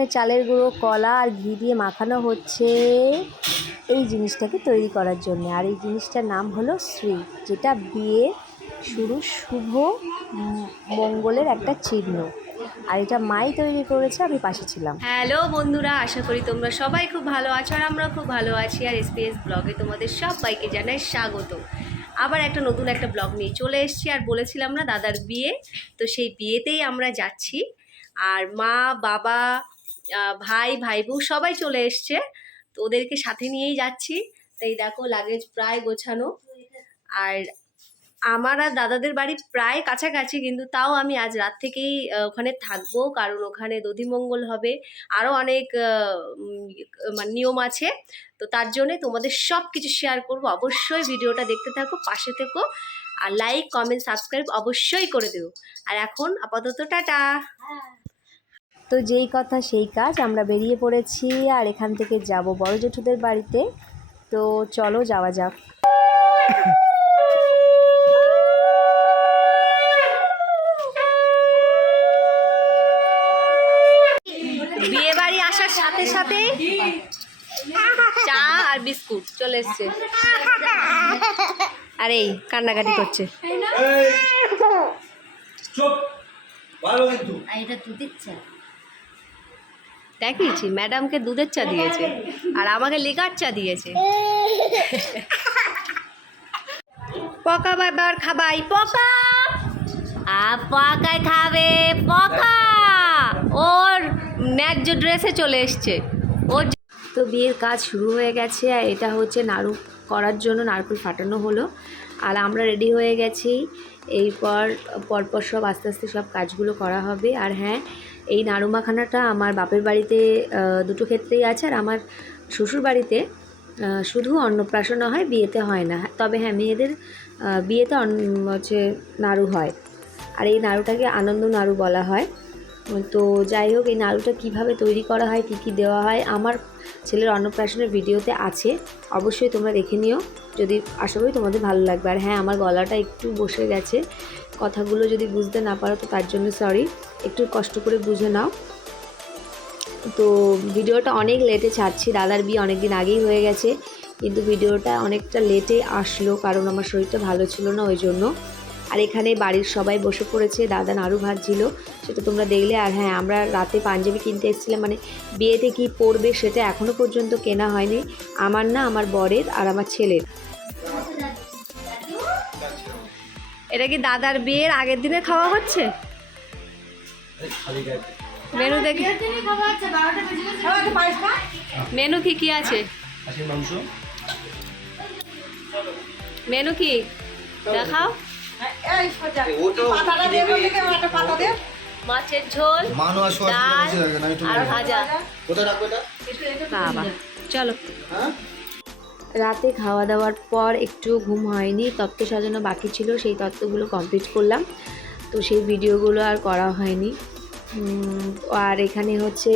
এখানে চালের গুঁড়ো, কলা আর ঘি দিয়ে মাখানো হচ্ছে এই জিনিসটাকে তৈরি করার জন্য। আর এই জিনিসটার নাম হলো শ্রী, যেটা বিয়ে শুরু শুভ মঙ্গলের একটা চিহ্ন। আর এটা মাই তৈরি করেছে, আমি পাশে ছিলাম। হ্যালো বন্ধুরা, আশা করি তোমরা সবাই খুব ভালো আছো আর আমরা খুব ভালো আছি। আর এসপিএস ব্লগে তোমাদের সবাইকে জানাই স্বাগত। আবার একটা নতুন একটা ব্লগ নিয়ে চলে এসেছি। আর বলেছিলাম না দাদার বিয়ে, তো সেই বিয়েতেই আমরা যাচ্ছি। আর মা, বাবা, ভাই, ভাইবু সবাই চলে এসছে, তো ওদেরকে সাথে নিয়েই যাচ্ছি। তাই দেখো লাগেজ প্রায় গোছানো। আর আমার আর দাদাদের বাড়ি প্রায় কাছাকাছি, কিন্তু তাও আমি আজ রাত থেকেই ওখানে থাকবো, কারণ ওখানে দধিমঙ্গল হবে, আরও অনেক মানে নিয়ম আছে। তো তার জন্যে তোমাদের সব কিছু শেয়ার করবো। অবশ্যই ভিডিওটা দেখতে থাকো, পাশে থেকো, আর লাইক, কমেন্ট, সাবস্ক্রাইব অবশ্যই করে দেবো। আর এখন আপাতত টাটা। তো যেই কথা সেই কাজ, আমরা বেরিয়ে পড়েছি আর এখান থেকে যাব বড় জেঠুদের বাড়িতে। তো চলো যাওয়া যাক। বিয়ে বাড়ি আসার সাথে সাথে চা আর বিস্কুট চলে এসছে। আর এই কান্নাকাটি করছে। দেখিয়েছি ম্যাডামকে দুধের চা দিয়েছে আর আমাকে লিকার চা দিয়েছে। পকা বাবার খাবাই, পকা পকায় খাবে, পকা ওর ন্যায্য ড্রেসে চলে এসছে ওর। তো বিয়ের কাজ শুরু হয়ে গেছে। আর এটা হচ্ছে নাড়ু করার জন্য নারকেল ফাটানো হলো, আর আমরা রেডি হয়ে গেছি। এরপর পরপর সব আস্তে আস্তে সব কাজগুলো করা হবে। আর হ্যাঁ, এই নাড়ু মাখানাটা আমার বাপের বাড়িতে দুটো ক্ষেত্রেই আছে, আর আমার শ্বশুর বাড়িতে শুধু অন্নপ্রাশন হয়, বিয়েতে হয় না। তবে হ্যাঁ, মেয়েদের বিয়েতে হচ্ছে নাড়ু হয়, আর এই নাড়ুটাকে আনন্দ নাড়ু বলা হয়। তো যাই হোক, এই নাড়ুটা কীভাবে তৈরি করা হয়, কী কী দেওয়া হয়, আমার ছেলের অন্নপ্রাশনের ভিডিওতে আছে, অবশ্যই তোমরা দেখে নিও। যদি আশা করি তোমাদের ভালো লাগবে। আর হ্যাঁ, আমার গলাটা একটু বসে গেছে, কথাগুলো যদি বুঝতে না পারো তো তার জন্য সরি, একটু কষ্ট করে বুঝে নাও। তো ভিডিওটা অনেক লেটে ছাড়ছি, দাদার বিয়ে অনেক দিন আগেই হয়ে গেছে, কিন্তু ভিডিওটা অনেকটা লেটে আসলো, কারণ আমার শরীরটা ভালো ছিল না ওই জন্য। আর এখানে বাড়ির সবাই বসে পড়েছে, দাদা নাড়ু ভাজছিল, সেটা তোমরা দেখলে। আর হ্যাঁ, আমরা রাতে পাঞ্জাবি কিনতে এসেছিলাম, মানে বিয়েতে কি পরবে সেটা এখনও পর্যন্ত কেনা হয়নি, আমার না, আমার বরের আর আমার ছেলের। এটা কি দাদার বিয়ের আগের দিনে খাওয়া হচ্ছে? মেনু দেখি, মেনু কি কি আছে? মেনু কি দেখাও। মাছের ঝোল, ডাল আর ভাজা। বাবা চলো। রাতে খাওয়া দাওয়ার পর একটু ঘুম হয়নি, তত্ত্ব সাজানো বাকি ছিল, সেই তত্ত্বগুলো কমপ্লিট করলাম, তো সেই ভিডিওগুলো আর করা হয়নি। আর এখানে হচ্ছে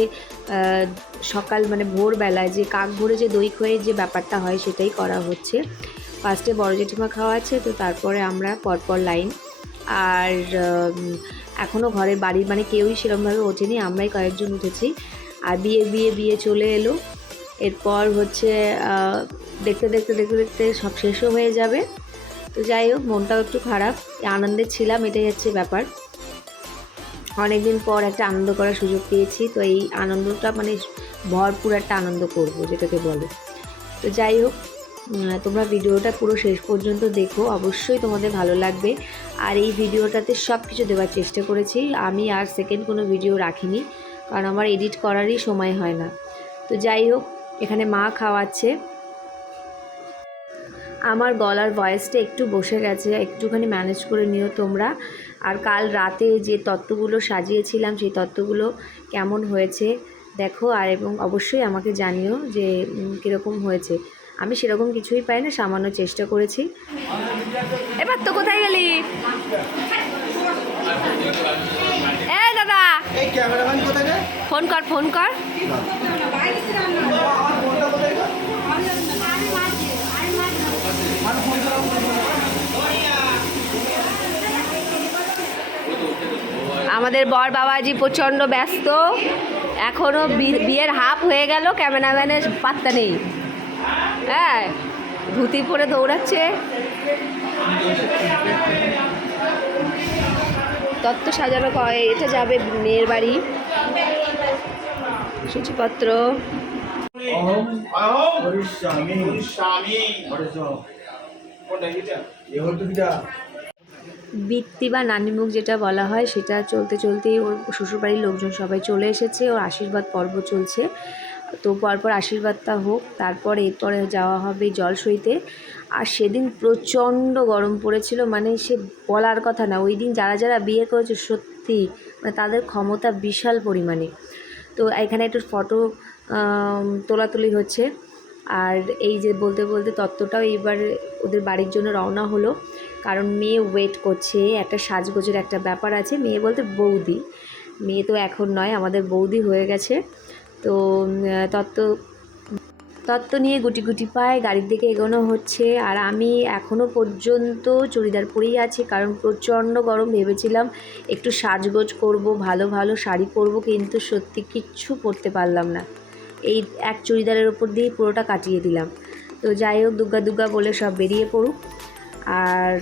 সকাল মানে ভোরবেলায় যে কাক ভোরে যে দই খয়ে যে ব্যাপারটা হয় সেটাই করা হচ্ছে। ফার্স্টে বড় জেঠিমা খাওয়াচ্ছে, তো তারপরে আমরা পরপর লাইন। আর এখনও ঘরের বাড়ির মানে কেউই সেরকমভাবে ওঠেনি, আমরাই কয়েকজন উঠেছি। আর বিয়ে চলে এলো। এরপর হচ্ছে দেখতে দেখতে দেখতে দেখতে সব শেষও হয়ে যাবে। তো যাই হোক, মনটাও একটু খারাপ, আনন্দে ছিলাম, এটাই হচ্ছে ব্যাপার। অনেকদিন পর একটা আনন্দ করার সুযোগ পেয়েছি, তো এই আনন্দটা মানে ভরপুর একটা আনন্দ করব যেটাকে বলে। তো যাই হোক, তোমরা ভিডিওটা পুরো শেষ পর্যন্ত দেখো, অবশ্যই তোমাদের ভালো লাগবে। আর এই ভিডিওটাতে সব কিছু দেওয়ার চেষ্টা করেছি, আমি আর সেকেন্ড কোনো ভিডিও রাখিনি, কারণ আমার এডিট করারই সময় হয় না। তো যাই হোক, এখানে মা খাওয়াচ্ছে। আমার গলার ভয়েসটা একটু বসে গেছে, একটুখানি ম্যানেজ করে নিও তোমরা। আর কাল রাতে যে তত্ত্বগুলো সাজিয়েছিলাম সেই তত্ত্বগুলো কেমন হয়েছে দেখো, আর এবং অবশ্যই আমাকে জানিও যে কীরকম হয়েছে। আমি সেরকম কিছুই পাই না, সামান্য চেষ্টা করেছি। এবার তো কোথায় গেলি? এই দাদা, ফোন কর, ফোন কর। আমাদের বর বাবাজি প্রচণ্ড ব্যস্ত, এখনো বিয়ের হাফ হয়ে গেল, ক্যামেরাম্যানের পাত্তা নেই। হ্যাঁ, ধুতি পরে দৌড়াচ্ছে। তত্ত্ব সাজানো হয়, এটা যাবে মেয়ের বাড়ি। সূচিপত্র বৃত্তি বা নানিমুখ যেটা বলা হয়, সেটা চলতে চলতেই ওর শ্বশুরবাড়ির লোকজন সবাই চলে এসেছে। ওর আশীর্বাদ পর্ব চলছে, তো পরপর আশীর্বাদটা হোক, তারপর এরপরে যাওয়া হবে জল সইতে। আর সেদিন প্রচণ্ড গরম পড়েছিল, মানে সে বলার কথা না। ওই দিন যারা যারা বিয়ে করেছে সত্যি মানে তাদের ক্ষমতা বিশাল পরিমাণে। তো এখানে একটু ফটো তোলাতুলি হচ্ছে। আর এই যে বলতে বলতে তত্ত্বটাও এইবার ওদের বাড়ির জন্য রওনা হলো, কারণ মেয়ে ওয়েট করছে। একটা সাজগোজের একটা ব্যাপার আছে, মেয়ে বলতে বৌদি, মেয়ে তো এখন নয়, আমাদের বৌদি হয়ে গেছে। তো তত্ত্ব নিয়ে গুটি গুটি পায়ে গাড়ির দিকে এগোনো হচ্ছে। আর আমি এখনও পর্যন্ত চুড়িদার পরেই আছি, কারণ প্রচণ্ড গরম। ভেবেছিলাম একটু সাজগোজ করব, ভালো ভালো শাড়ি পরবো, কিন্তু সত্যি কিচ্ছু পরতে পারলাম না। এই এক চুড়িদারের ওপর দিয়েই পুরোটা কাটিয়ে দিলাম। তো যাই হোক, দুগ্গা দুগ্গা বলে সব বেরিয়ে পড়ুক। আর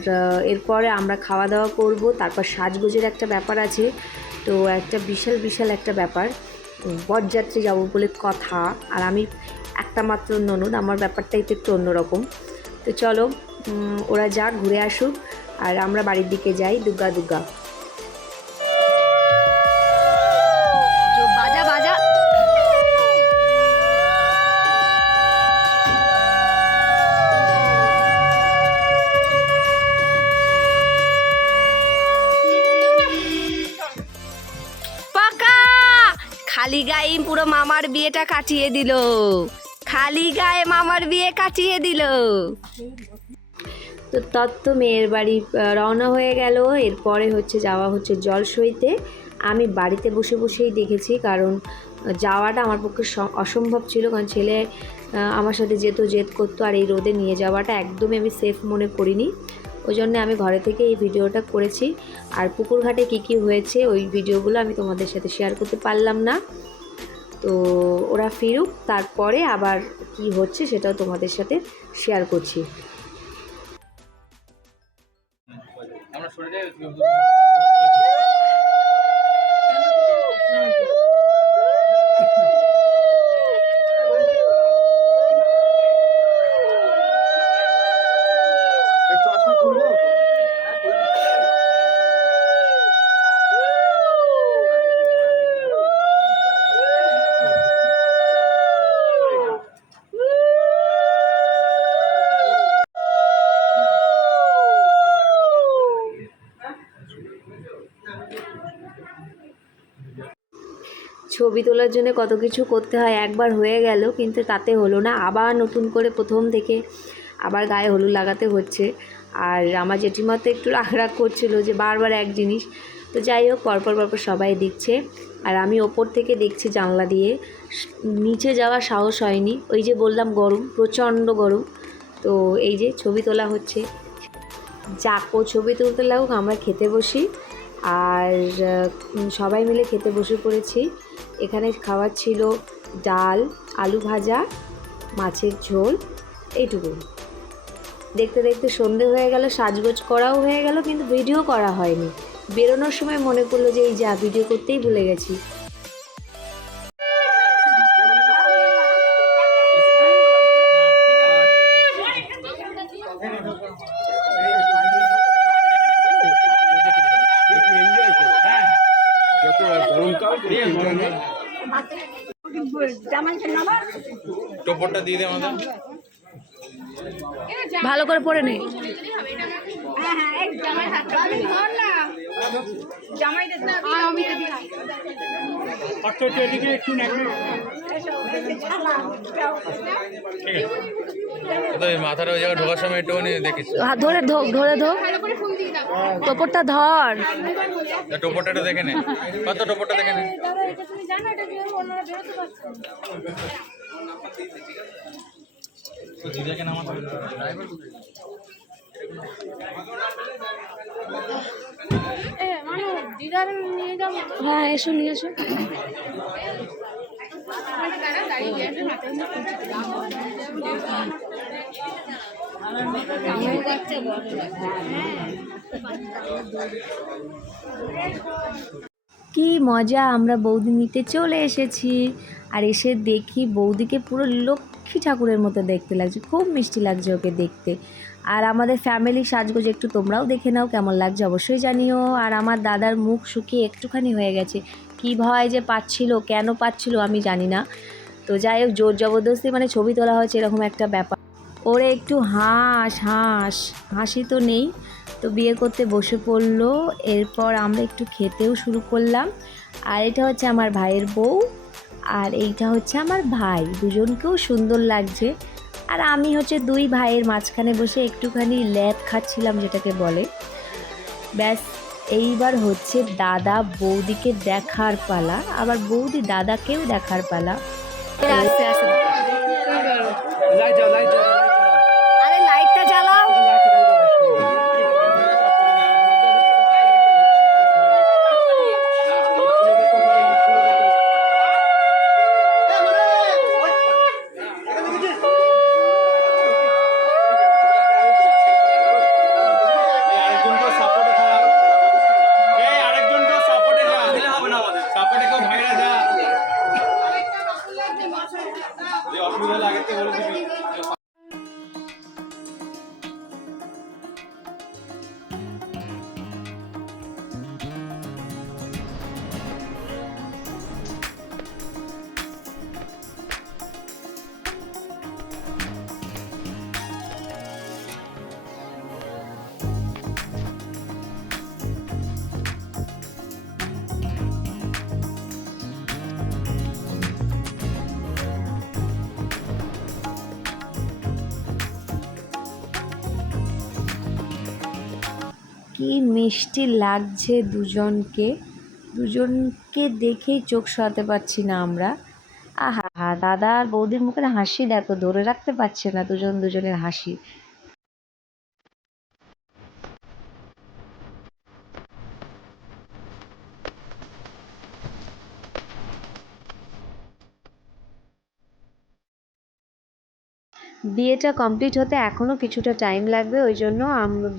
এরপরে আমরা খাওয়া দাওয়া করব, তারপর সাজগোজের একটা ব্যাপার আছে। তো একটা বিশাল বিশাল একটা ব্যাপার, বরযাত্রী যাব বলে কথা। আর আমি একটা মাত্র ননদ, আমার ব্যাপারটা একটু অন্যরকম। তো চলো, ওরা যাক, ঘুরে আসুক, আর আমরা বাড়ির দিকে যাই দুগ্গা দুগ্গা। বাজা বাজা খালি গায়ে পুরো মামার বিয়েটা কাটিয়ে দিল, খালি গায়ে মামার বিয়ে কাটিয়ে দিল। তো তত্ত্ব মেয়ের বাড়ি রওনা হয়ে গেল। এরপরে যাওয়া হচ্ছে জল সইতে। আমি বাড়িতে বসে বসেই দেখেছি, কারণ যাওয়াটা আমার পক্ষে অসম্ভব ছিল, কারণ ছেলে আমার সাথে জেদ করতো। আর এই রোদে নিয়ে যাওয়াটা একদমই আমি সেফ মনে করিনি, ওই জন্য আমি ঘরে থেকে এই ভিডিওটা করেছি। আর পুকুর ঘাটে কী হয়েছে ওই ভিডিওগুলো আমি তোমাদের সাথে শেয়ার করতে পারলাম না। তো ওরা ফিরুক, তারপরে আবার কি হচ্ছে সেটাও তোমাদের সাথে শেয়ার করছি। ছবি তোলার জন্য কত কিছু করতে হয়, একবার হয়ে গেল কিন্তু তাতে হলো না, আবার নতুন করে প্রথম থেকে আবার গায়ে হলুদ লাগাতে হচ্ছে। আর আমার জেঠিমা তো একটু রাগ করছিল যে বারবার এক জিনিস। তো যাই হোক, পরপর সবাই দিচ্ছে, আর আমি ওপর থেকে দেখছি জানলা দিয়ে। নিচে যাওয়ার সাহস হয়নি, ওই যে বললাম গরম, প্রচণ্ড গরম। তো এই যে ছবি তোলা হচ্ছে, যাকো ছবি তুলতে লাগুক, আমরা খেতে বসি। আর সবাই মিলে খেতে বসে পড়েছি। এখানে খাবার ছিল ডাল, আলু ভাজা, মাছের ঝোল, এইটুকু। দেখতে দেখতে সন্ধে হয়ে গেল, সাজগোজ করাও হয়ে গেল, কিন্তু ভিডিও করা হয়নি। বেরোনোর সময় মনে পড়লো যে এই যা, ভিডিও করতেই ভুলে গেছি। টোপরটা দিয়ে দে আমাদের, ভালো করে পড়ে নে। মাথাটা ওই জায়গায় ঢোকার সময় একটুখানি দেখিস, ধরে ধোক, ধরে ধোক, টোপরটা ধর, টোপরটা একটু দেখে নে, কত টোপরটা দেখে নে। দিদাকে নামাতে হবে, হ্যাঁ এসো, নিয়ে এসো। কি মজা, আমরা বৌদি নিতে চলে এসেছি। আর এসে দেখি বৌদিকে পুরো লক্ষ্মী ঠাকুরের মতো দেখতে লাগছে, খুব মিষ্টি লাগছে ওকে দেখতে। আর আমাদের ফ্যামিলি সাজগোজ একটু তোমরাও দেখে নাও, কেমন লাগছে অবশ্যই জানিও। আর আমার দাদার মুখ শুকিয়ে একটুখানি হয়ে গেছে, কী ভয় যে পাচ্ছিল, কেন পাচ্ছিল আমি জানি না। তো যাই হোক, জোর জবরদস্তি মানে ছবি তোলা হয়েছে এরকম একটা ব্যাপার। ওরে একটু হাসি তো নেই, তো বিয়ে করতে বসে পড়লো। এরপর আমরা একটু খেতেও শুরু করলাম। আর এটা হচ্ছে আমার ভাইয়ের বউ, আর এইটা হচ্ছে আমার ভাই, দুজনকেও সুন্দর লাগছে। আর আমি হচ্ছে দুই ভাইয়ের মাঝখানে বসে একটুখানি ল্যাদ খাচ্ছিলাম, যেটাকে বলে। ব্যাস, এইবার হচ্ছে দাদা বৌদিকে দেখার পালা, আবার বৌদি দাদাকেও দেখার পালা। আস্তে আস্তে আরে লাইটটা জ্বালাও। কি মিষ্টি লাগছে দুজনকে দেখেই চোখ সরাতে পারছি না আমরা। আহা, দাদা আর বৌদির মুখের হাসি দেখো, ধরে রাখতে পারছে না দুজনের হাসি। বিয়েটা কমপ্লিট হতে এখনও কিছুটা টাইম লাগবে, ওই জন্য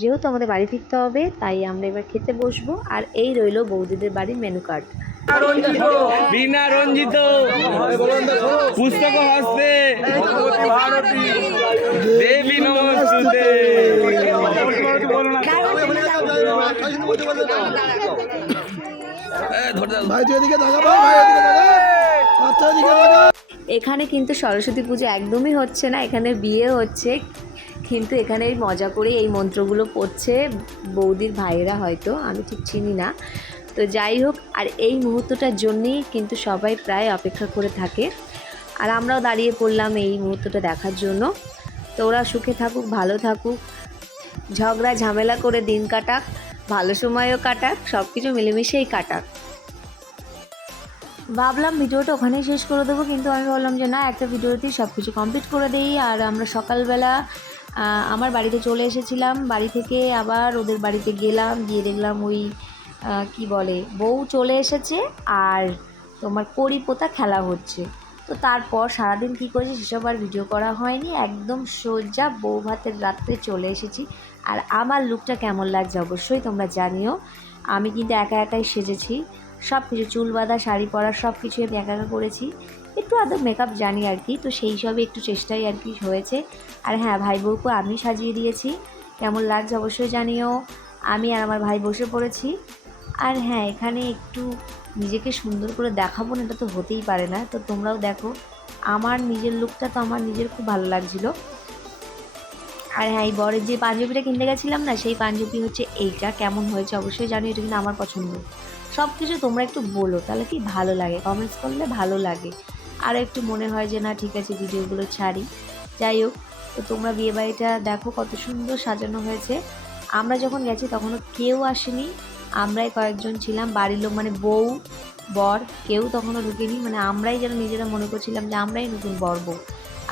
যেহেতু আমাদের বাড়ি ফিরতে হবে, তাই আমরা এবার খেতে বসবো। আর এই রইল বৌদিদের বাড়ির মেনু কার্ড। বিনা রঞ্জিত পুস্তক হস্তে দেবী নমস্তুতে। এখানে কিন্তু সরস্বতী পুজো একদমই হচ্ছে না, এখানে বিয়ে হচ্ছে। কিন্তু এখানে মজা করে এই মন্ত্রগুলো পড়ছে বৌদির ভাইয়েরা, হয়তো আমি ঠিক চিনি না। তো যাই হোক, আর এই মুহূর্তটার জন্যেই কিন্তু সবাই প্রায় অপেক্ষা করে থাকে। আর আমরাও দাঁড়িয়ে পড়লাম এই মুহূর্তটা দেখার জন্য। তো ওরা সুখে থাকুক, ভালো থাকুক, ঝগড়া ঝামেলা করে দিন কাটাক, ভালো সময়ও কাটাক, সব কিছু মিলেমিশেই কাটাক। ভাবলাম ভিডিওটা ওখানেই শেষ করে দেবো, কিন্তু আমি বললাম যে না, একটা ভিডিওতেই সব কিছু কমপ্লিট করে দিই। আর আমরা সকালবেলা আমার বাড়িতে চলে এসেছিলাম, বাড়ি থেকে আবার ওদের বাড়িতে গেলাম, গিয়ে দেখলাম ওই কি বলে, বউ চলে এসেছে আর তোমার কড়ি পোতা খেলা হচ্ছে। তো তারপর সারাদিন কী করেছি সেসব আর ভিডিও করা হয়নি, একদম সোজা বউ ভাতের রাত্রে চলে এসেছি। আর আমার লুকটা কেমন লাগছে অবশ্যই তোমরা জানিও। আমি কিন্তু একা একাই সেজেছি, সব কিছু চুল বাঁধা, শাড়ি পরা, সব কিছু আমি একা একা করেছি। একটু আদৌ মেকআপ জানি আর কি, তো সেই সবে একটু চেষ্টাই আর কি হয়েছে। আর হ্যাঁ, ভাই বউকে আমি সাজিয়ে দিয়েছি, কেমন লাগছে অবশ্যই জানিও। আমি আর আমার ভাই বসে পড়েছি। আর হ্যাঁ, এখানে একটু নিজেকে সুন্দর করে দেখাবো না, এটা তো হতেই পারে না। তো তোমরাও দেখো, আমার নিজের লুকটা তো আমার নিজের খুব ভালো লাগছিলো। আর হ্যাঁ, এই বরের যে পাঞ্জাবিটা কিনতে গেছিলাম না, সেই পাঞ্জাবি হচ্ছে এইটা। কেমন হয়েছে অবশ্যই জানি, এটা কিন্তু আমার পছন্দ। সব কিছু তোমরা একটু বলো, তাহলে কি ভালো লাগে, কমেন্টস করলে ভালো লাগে। আর একটু মনে হয় যে না ঠিক আছে, ভিডিওগুলো ছাড়ি। যাই হোক, তো তোমরা বিয়েবাড়িটা দেখো কত সুন্দর সাজানো হয়েছে। আমরা যখন গেছি তখনও কেউ আসেনি, আমরাই কয়েকজন ছিলাম বাড়ির লোক, মানে বউ বর কেউ তখনও ঢুকেনি। মানে আমরাই যেন নিজেরা মনে করছিলাম যে আমরাই নতুন বর বউ।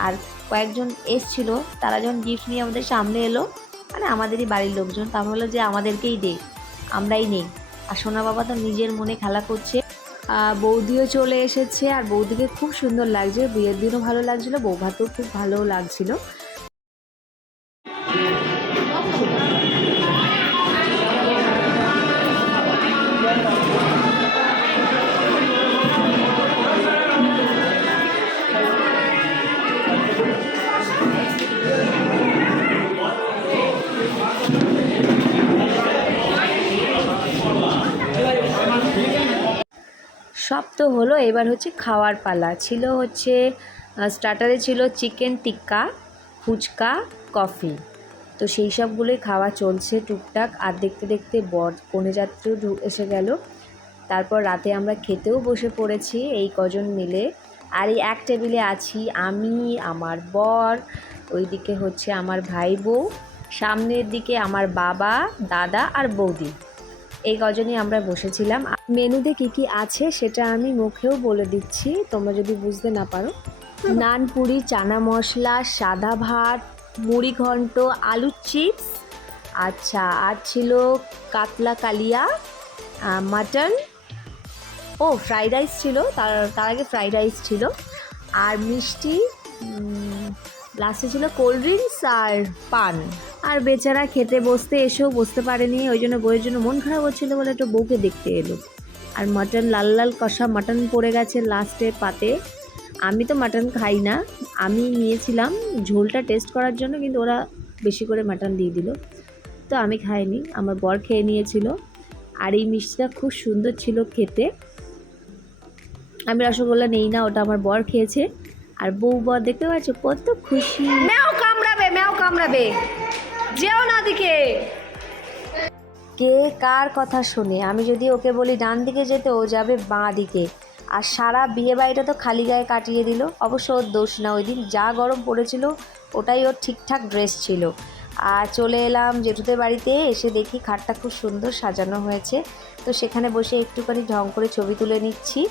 আর কয়েকজন এসছিল, তারা যখন গিফট নিয়ে আমাদের সামনে এলো, মানে আমাদেরই বাড়ির লোকজন, তা হলো যে আমাদেরকেই দে, আমরাই নেই। আর সোনা বাবা তো নিজের মনে খেলা করছে, বৌদিও চলে এসেছে, আর বৌদিকে খুব সুন্দর লাগছে, বিয়ের দিনও ভালো লাগছিলো, বউ ভাতেও খুব ভালো লাগছিলো। সব তো হলো, এবার হচ্ছে খাওয়ার পালা। ছিল হচ্ছে স্টার্টারে ছিল চিকেন টিক্কা, ফুচকা, কফি। তো সেই সবগুলোই খাওয়া চলছে টুকটাক, আর দেখতে দেখতে কনে যাত্রীও এসে গেল। তারপর রাতে আমরা খেতেও বসে পড়েছি এই কজন মিলে। আর এই এক টেবিলে আছি আমি, আমার বর, ওইদিকে হচ্ছে আমার ভাই বউ, সামনের দিকে আমার বাবা, দাদা আর বৌদি। এই কজনই আমরা বসেছিলাম। মেনুতে কি কি আছে সেটা আমি মুখেও বলে দিচ্ছি, তোমরা যদি বুঝতে না পারো। নান, পুরি, চানা মশলা, সাদা ভাত, মুড়ি ঘন্ট, আলুর চিপস, আচ্ছা আর ছিল কাতলা কালিয়া, মাটন, ও ফ্রাইড রাইস ছিল, তার আগে ফ্রাইড রাইস ছিল, আর মিষ্টি, লাস্টে ছিল কোল্ড ড্রিঙ্কস আর পান। আর বেচারা খেতে বসতে এসেও বসতে পারেনি, ওই জন্য বউয়ের জন্য মন খারাপ হচ্ছিলো বলে একটু বউকে দেখতে এলো। আর মাটন, লাল লাল কষা মাটন পড়ে গেছে লাস্টে পাতে। আমি তো মাটন খাই না, আমি নিয়েছিলাম ঝোলটা টেস্ট করার জন্য, কিন্তু ওরা বেশি করে মাটন দিয়ে দিল, তো আমি খাইনি, আমার বর খেয়ে নিয়েছিল। আর এই মিষ্টিটা খুব সুন্দর ছিল খেতে। আমি রসগোল্লা নেই না, ওটা আমার বর খেয়েছে। আর বউ বর দেখতে পাচ্ছ কত খুশি। ম্যাও কামড়াবে, যেও না দিকে। কে কার কথা শুনে? আমি যদি ওকে বলি ডান দিকে যেতে, ও যাবে বাঁ দিকে। আর সারা বিয়ে বাড়িটা তো খালি গায়ে কাটিয়ে দিল। অবশ্য ওর দোষ না, ওই দিন যা গরম পড়েছিল ওটাই ওর ঠিকঠাক ড্রেস ছিল। আর চলে এলাম জেঠুদের বাড়িতে, এসে দেখি খাটটা খুব সুন্দর সাজানো হয়েছে, তো সেখানে বসে একটুখানি ঢং করে ছবি তুলে নিচ্ছি।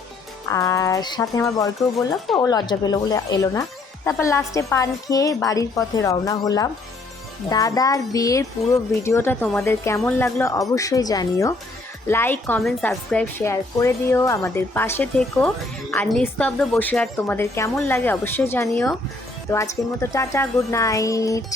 আর সাথে আমার বরকেও বললাম, তো ও লজ্জা পেলো বলে এলো না। তারপর লাস্টে পান খেয়ে বাড়ির পথে রওনা হলাম। দাদার বিয়ের পুরো ভিডিওটা তোমাদের কেমন লাগলো অবশ্যই জানিও। লাইক, কমেন্ট, সাবস্ক্রাইব, শেয়ার করে দিও, আমাদের পাশে থেকো। আর নিস্তব্ধ বসে আর তোমাদের কেমন লাগে অবশ্যই জানিও। তো আজকের মতো টাটা, গুড নাইট।